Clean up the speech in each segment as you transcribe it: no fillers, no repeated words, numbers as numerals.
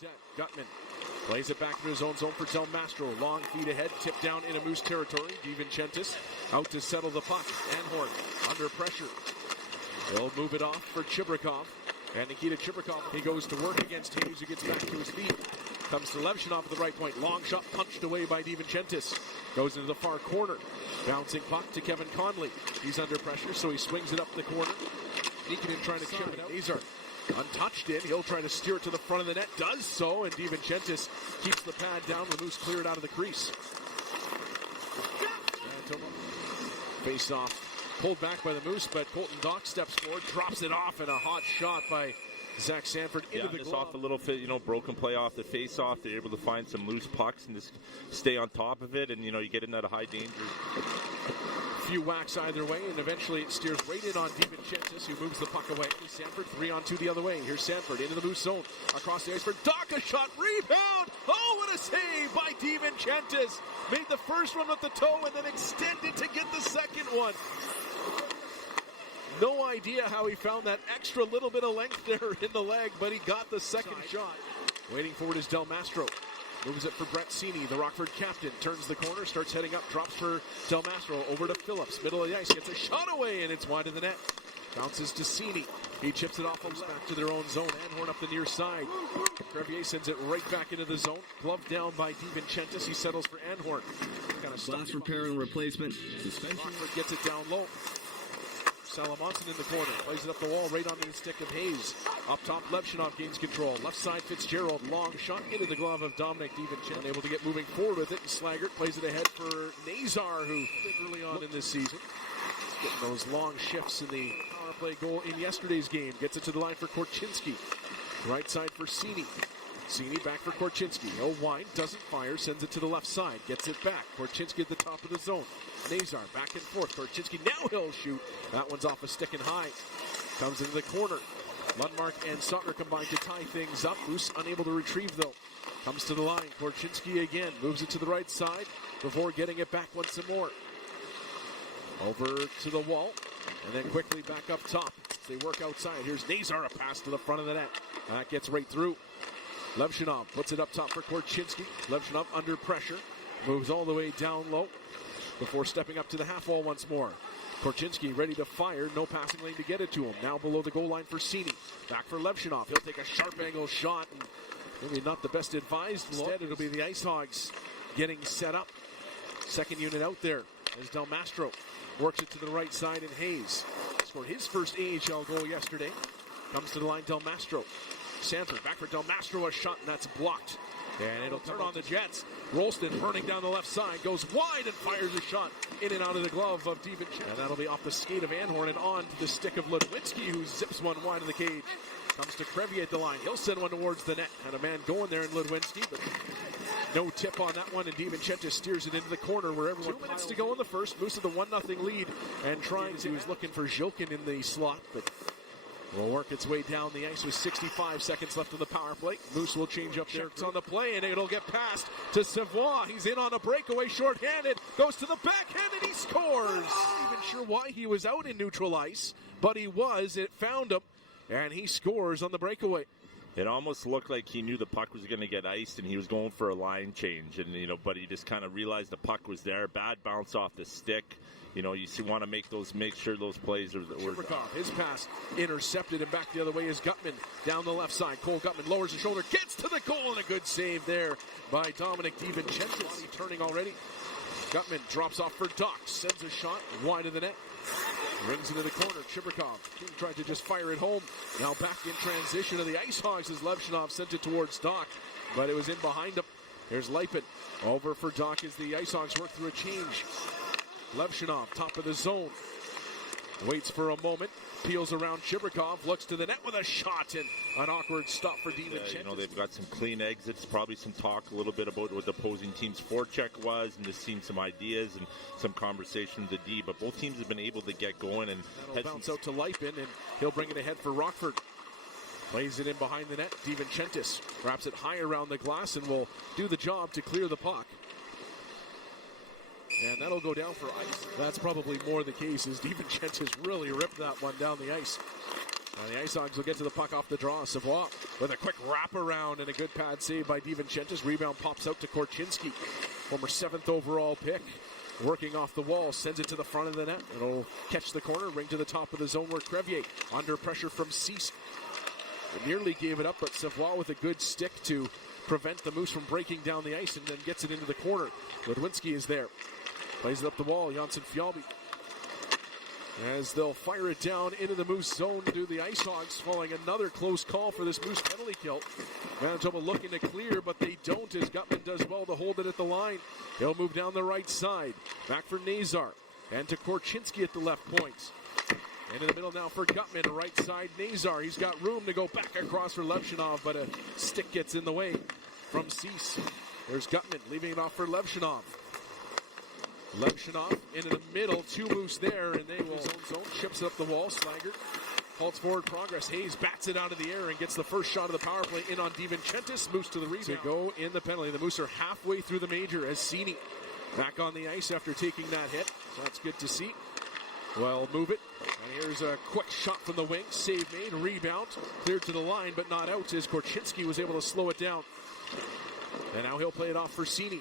Set. Gutman plays it back into his own zone for Del Mastro. Long feed ahead, tipped down into Moose territory. DiVincentiis out to settle the puck. Anhorn under pressure. They'll move it off for Chibrikov. And Nikita Chibrikov, he goes to work against Hayes, who gets back to his feet. Comes to Levshinov at the right point. Long shot punched away by DiVincentiis. Goes into the far corner. Bouncing puck to Kevin Conley. He's under pressure, so he swings it up the corner. Nikita trying to chip it out. Hazard untouched it. He'll try to steer it to the front of the net. Does so, and DiVincentiis keeps the pad down. The Moose clear it out of the crease. Manitoba face off. Pulled back by the Moose, but Colton Dock steps forward, drops it off, and a hot shot by Zach Sanford into the glove. Off a little bit, broken play off the face-off. They're able to find some loose pucks and just stay on top of it, and, you get in that high danger. Few whacks either way, and eventually it steers right in on DiVincentiis, who moves the puck away. Sanford 3-on-2 the other way. Here's Sanford into the Moose zone. Across the ice for Dock, a shot, rebound! Oh, what a save by DiVincentiis! Made the first one with the toe and then extended to get the second one. No idea how he found that extra little bit of length there in the leg, but he got the second shot. Waiting forward is Del Mastro. Moves it for Brett Cini, the Rockford captain. Turns the corner, starts heading up, drops for Del Mastro. Over to Phillips, middle of the ice, gets a shot away, and it's wide of the net. Bounces to Cini. He chips it off, comes back to their own zone. Anhorn up the near side. Crevier sends it right back into the zone. Glove down by DiVincentiis. He settles for Anhorn. Kind of Glass repair and replacement. Suspension. Rockford gets it down low. Salamonson in the corner, plays it up the wall, right onto the stick of Hayes. Up top, Levshinov gains control. Left side, Fitzgerald, long shot into the glove of Dominic DiVincentiis. Unable to get moving forward with it, and Slaggert plays it ahead for Nazar, who early on in this season. Getting those long shifts in the power play goal in yesterday's game. Gets it to the line for Korchinski. Right side for Cini. Cini back for Korchinski. No wide, doesn't fire, sends it to the left side. Gets it back. Korchinski at the top of the zone. Nazar back and forth. Korchinski now he'll shoot. That one's off a stick and high. Comes into the corner. Lundmark and Suttner combine to tie things up. Moose unable to retrieve though. Comes to the line. Korchinski again. Moves it to the right side before getting it back once more. Over to the wall. And then quickly back up top. They work outside. Here's Nazar. A pass to the front of the net. That gets right through. Levshinov puts it up top for Korchinski. Levshinov under pressure. Moves all the way down low before stepping up to the half wall once more. Korchinski ready to fire. No passing lane to get it to him. Now below the goal line for Cini. Back for Levshinov. He'll take a sharp angle shot. And maybe not the best advised. Instead, it'll be the Ice Hogs getting set up. Second unit out there as Del Mastro works it to the right side, and Hayes scored his first AHL goal yesterday. Comes to the line, Del Mastro. Sanford back for Del Mastro, a shot, and that's blocked. And it'll turn on the Jets. Rolston burning down the left side, goes wide and fires a shot in and out of the glove of DiVincentiis. And that'll be off the skate of Anhorn and on to the stick of Ludwinski, who zips one wide of the cage. Comes to Crevier at the line. He'll send one towards the net. Had a man going there in Ludwinski, but no tip on that one, and DiVincentiis steers it into the corner where everyone 2 minutes to go in the first. Moose with a 1-0 lead and trying to. He was looking for Zhilkin in the slot, but will work its way down the ice with 65 seconds left in the power play. Moose will change up there. It's on the play, and it'll get passed to Savoie. He's in on a breakaway, shorthanded. Goes to the backhand, and he scores. Not even sure why he was out in neutral ice, but he was. It found him, and he scores on the breakaway. It almost looked like he knew the puck was going to get iced, and he was going for a line change. And but he just kind of realized the puck was there. Bad bounce off the stick. You want to make sure those plays are. His pass intercepted, and back the other way is Gutman down the left side. Cole Gutman lowers his shoulder, gets to the goal, and a good save there by Dominic DiVincentiis. Turning already. Gutman drops off for Dock, sends a shot wide of the net. Rings into the corner. Chibrikov tried to just fire it home. Now back in transition to the Ice Hogs as Levshinov sent it towards Dock, but it was in behind him. Here's Leipin. Over for Dock as the Ice Hogs work through a change. Levshinov, top of the zone. Waits for a moment. Peels around Chibrikov. Looks to the net with a shot, and an awkward stop for DiVincentiis. They've got some clean exits. Probably some talk a little bit about what the opposing team's forecheck was, and just seen some ideas and some conversation with the D. But both teams have been able to get going. And that'll bounce out to Leipin, and he'll bring it ahead for Rockford. Plays it in behind the net. DiVincentiis wraps it high around the glass and will do the job to clear the puck. And that'll go down for ice. That's probably more the case, as DiVincentiis really ripped that one down the ice. And the Ice Hogs will get to the puck off the draw. Savoie with a quick wraparound and a good pad save by DiVincentiis. Rebound pops out to Korchinski, former 7th overall pick. Working off the wall, sends it to the front of the net. It'll catch the corner, ring to the top of the zone where Crevier, under pressure from Cease, nearly gave it up, but Savoie with a good stick to prevent the Moose from breaking down the ice and then gets it into the corner. Ludwinski is there. Plays it up the wall, Janssen Fjallby. As they'll fire it down into the Moose zone to the Ice Hogs, following another close call for this Moose penalty kill. Manitoba looking to clear, but they don't, as Gutman does well to hold it at the line. He'll move down the right side. Back for Nazar. And to Korchinski at the left point. Into the middle now for Gutman, right side Nazar. He's got room to go back across for Levshinov, but a stick gets in the way from Cease. There's Gutman leaving it off for Levshinov. Levshinov into the middle, 2 Moose there, and they will zone, chips it up the wall. Slager halts forward progress. Hayes bats it out of the air and gets the first shot of the power play in on DiVincentiis. Moose to the rebound. To go in the penalty. The Moose are halfway through the major as Cini back on the ice after taking that hit. So that's good to see. Well, move it. And here's a quick shot from the wing. Save made, rebound. Cleared to the line, but not out as Korchinski was able to slow it down. And now he'll play it off for Cini.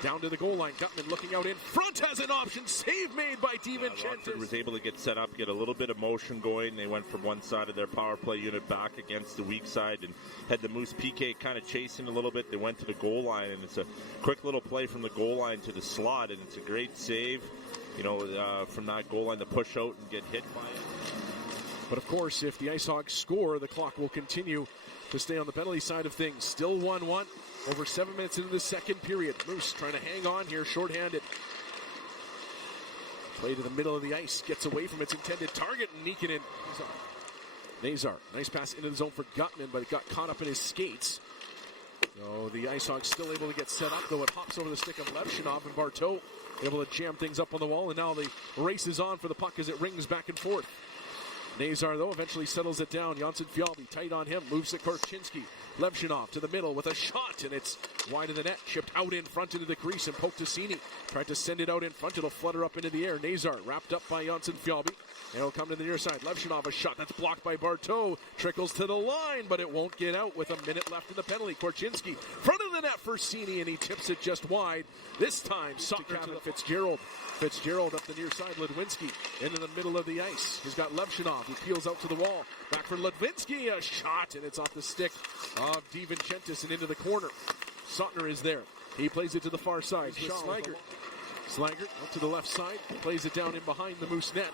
Down to the goal line. Gutman looking out in front, has an option. Save made by DiVincentiis. Was able to get set up, get a little bit of motion going. They went from one side of their power play unit back against the weak side and had the Moose PK kind of chasing a little bit. They went to the goal line, and it's a quick little play from the goal line to the slot, and it's a great save, from that goal line to push out and get hit by it. But of course, if the Ice Hogs score, the clock will continue to stay on the penalty side of things. Still 1-1. Over 7 minutes into the second period. Moose trying to hang on here, shorthanded. Play to the middle of the ice. Gets away from its intended target. And Nikkanen. Nazar. Nice pass into the zone for Gutman, but it got caught up in his skates. So the Ice Hogs still able to get set up, though it hops over the stick of Levshinov, and Barteau able to jam things up on the wall. And now the race is on for the puck as it rings back and forth. Nazar, though, eventually settles it down. Janssen Fjallby tight on him. Moves it Korchinski. Levshinov to the middle with a shot, and it's wide of the net. Chipped out in front into the crease and poked to Cini. Tried to send it out in front. It'll flutter up into the air. Nazar wrapped up by Janssen Fjallby. And it'll come to the near side. Levshinov, a shot that's blocked by Barteau. Trickles to the line, but it won't get out with a minute left in the penalty. Korchinski, front of the net for Cini, and he tips it just wide. This time, soccer to Fitzgerald. Fitzgerald up the near side. Ludwinski into the middle of the ice. He's got Levshinov. He peels out to the wall. Back for Ludwinski. A shot, and it's off the stick of DiVincentiis and into the corner. Sotner is there. He plays it to the far side. Slager. Slager up to the left side. Plays it down in behind the Moose net.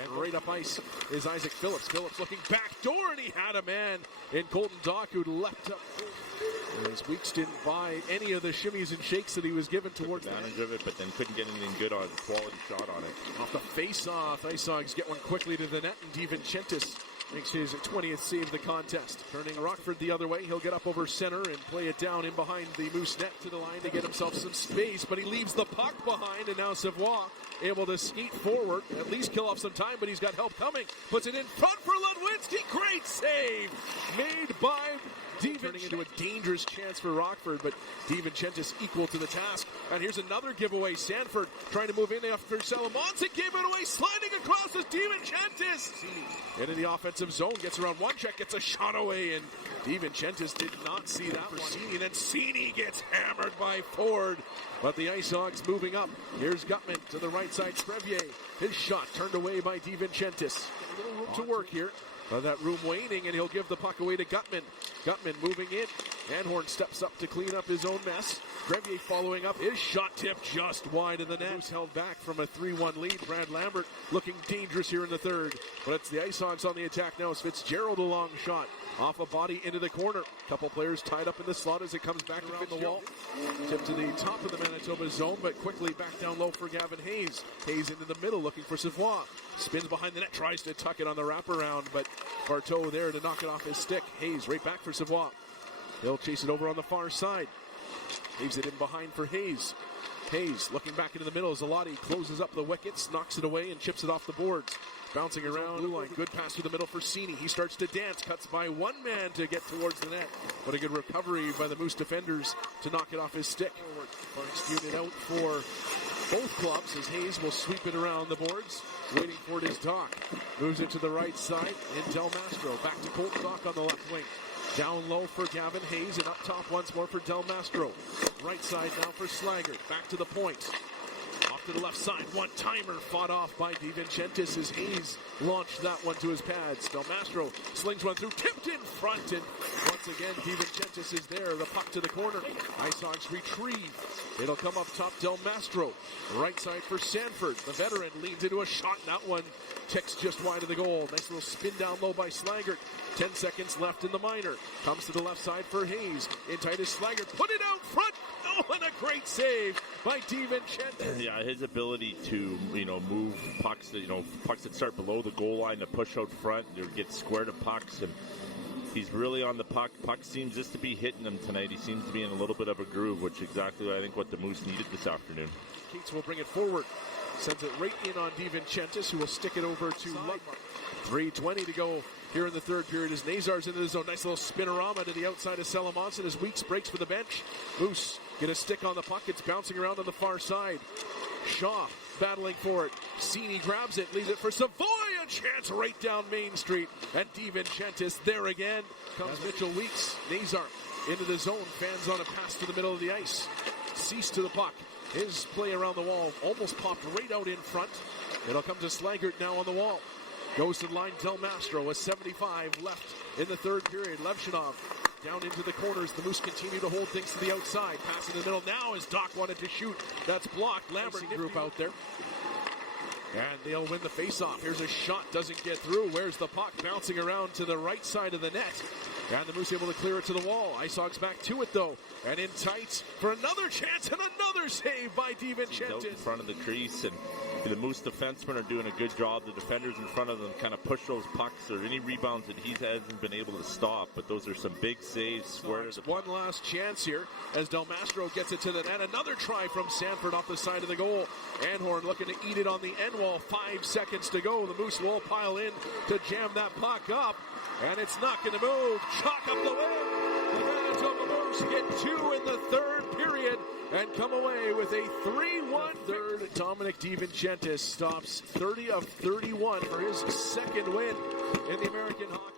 And right up ice is Isaac Phillips. Phillips looking back door, and he had a man in Colton Dock who leapt up. As Weeks didn't buy any of the shimmies and shakes that he was given towards the advantage of it, but then couldn't get anything good on a quality shot on it. Off the face-off, Ice Hogs get one quickly to the net, and DiVincentiis makes his 20th save of the contest. Turning Rockford the other way, he'll get up over center and play it down in behind the Moose net to the line to get himself some space, but he leaves the puck behind, and now Savoie able to skate forward, at least kill off some time, but he's got help coming. Puts it in front for Ludwinski. Great save made by turning into a dangerous chance for Rockford, but DiVincentiis equal to the task. And here's another giveaway. Sanford trying to move in after Salamonsic gave it away, sliding across with DiVincentiis. Into the offensive zone, gets around one check, gets a shot away, and DiVincentiis did not see that for Cini. And then Cini gets hammered by Ford, but the Ice Hogs moving up. Here's Gutman to the right side. Crevier, his shot turned away by DiVincentiis. A little room to work here. That room waning, and he'll give the puck away to Gutman. Gutman moving in. Anhorn steps up to clean up his own mess. Crevier following up. His shot tipped just wide of the net. Moose held back from a 3-1 lead. Brad Lambert looking dangerous here in the third. But it's the Ice Hogs on the attack now. It's Fitzgerald a long shot. Off a body into the corner. Couple players tied up in the slot as it comes back around the wall. Tip to the top of the Manitoba zone, but quickly back down low for Gavin Hayes. Hayes into the middle looking for Savoie. Spins behind the net, tries to tuck it on the wraparound, but Barteau there to knock it off his stick. Hayes right back for Savoie. He'll chase it over on the far side. Leaves it in behind for Hayes. Hayes looking back into the middle. Zalotti closes up the wickets, knocks it away, and chips it off the boards. Bouncing around blue line. Good pass through the middle for Cini. He starts to dance, cuts by one man to get towards the net. But a good recovery by the Moose defenders to knock it off his stick. Unit out for both clubs as Hayes will sweep it around the boards. Waiting for it is Doc. Moves it to the right side in Del Mastro. Back to Colton Doc on the left wing. Down low for Gavin Hayes and up top once more for Del Mastro. Right side now for Slaggert. Back to the point. Off to the left side. One-timer fought off by DiVincentiis as Hayes launched that one to his pads. Del Mastro slings one through. Tipped in front. And once again, DiVincentiis is there. The puck to the corner. Ice Hogs retrieve. It'll come up top. Del Mastro. Right side for Sanford. The veteran leads into a shot. That one ticks just wide of the goal. Nice little spin down low by Slaggert. 10 seconds left in the minor. Comes to the left side for Hayes. In tight is Slaggert. Put it out front. Oh, and a great save by DiVincentiis. Yeah, his ability to, move pucks that start below the goal line to push out front or get square to pucks, and he's really on the puck. Puck seems just to be hitting him tonight. He seems to be in a little bit of a groove, which is exactly I think what the Moose needed this afternoon. Keats will bring it forward. Sends it right in on DiVincentiis, who will stick it over to Lundmark. 3:20 to go here in the third period as Nazar's into the zone. Nice little spinorama to the outside of Salamonson as Weeks breaks for the bench. Moose get a stick on the puck. It's bouncing around on the far side. Shaw battling for it. Cini grabs it, leaves it for Savoy. A chance right down Main Street. And DiVincentiis there again. Comes Mitchell Weeks. Nazar into the zone. Fans on a pass to the middle of the ice. Cease to the puck. His play around the wall almost popped right out in front. It'll come to Slaggert now on the wall. Goes to the line, Del Mastro with 75 left in the third period. Levshinov down into the corners. The Moose continue to hold things to the outside. Pass in the middle now as Doc wanted to shoot. That's blocked. Lambert group out there. And they'll win the faceoff. Here's a shot. Doesn't get through. Where's the puck? Bouncing around to the right side of the net. And the Moose able to clear it to the wall. Ice Hogs back to it, though. And in tight for another chance and another save by DiVincentiis. Out in front of the crease, and the Moose defensemen are doing a good job. The defenders in front of them kind of push those pucks or any rebounds that he hasn't been able to stop. But those are some big saves. Square to the one last chance here as Del Mastro gets it to the net. Another try from Sanford off the side of the goal. Anhorn looking to eat it on the end wall. 5 seconds to go. The Moose will pile in to jam that puck up. And it's not going to move. Chalk up the win. The Manitoba Moose get 2 in the third period and come away with a 3-1 third. Dominic DiVincentiis stops 30 of 31 for his second win in the American Hockey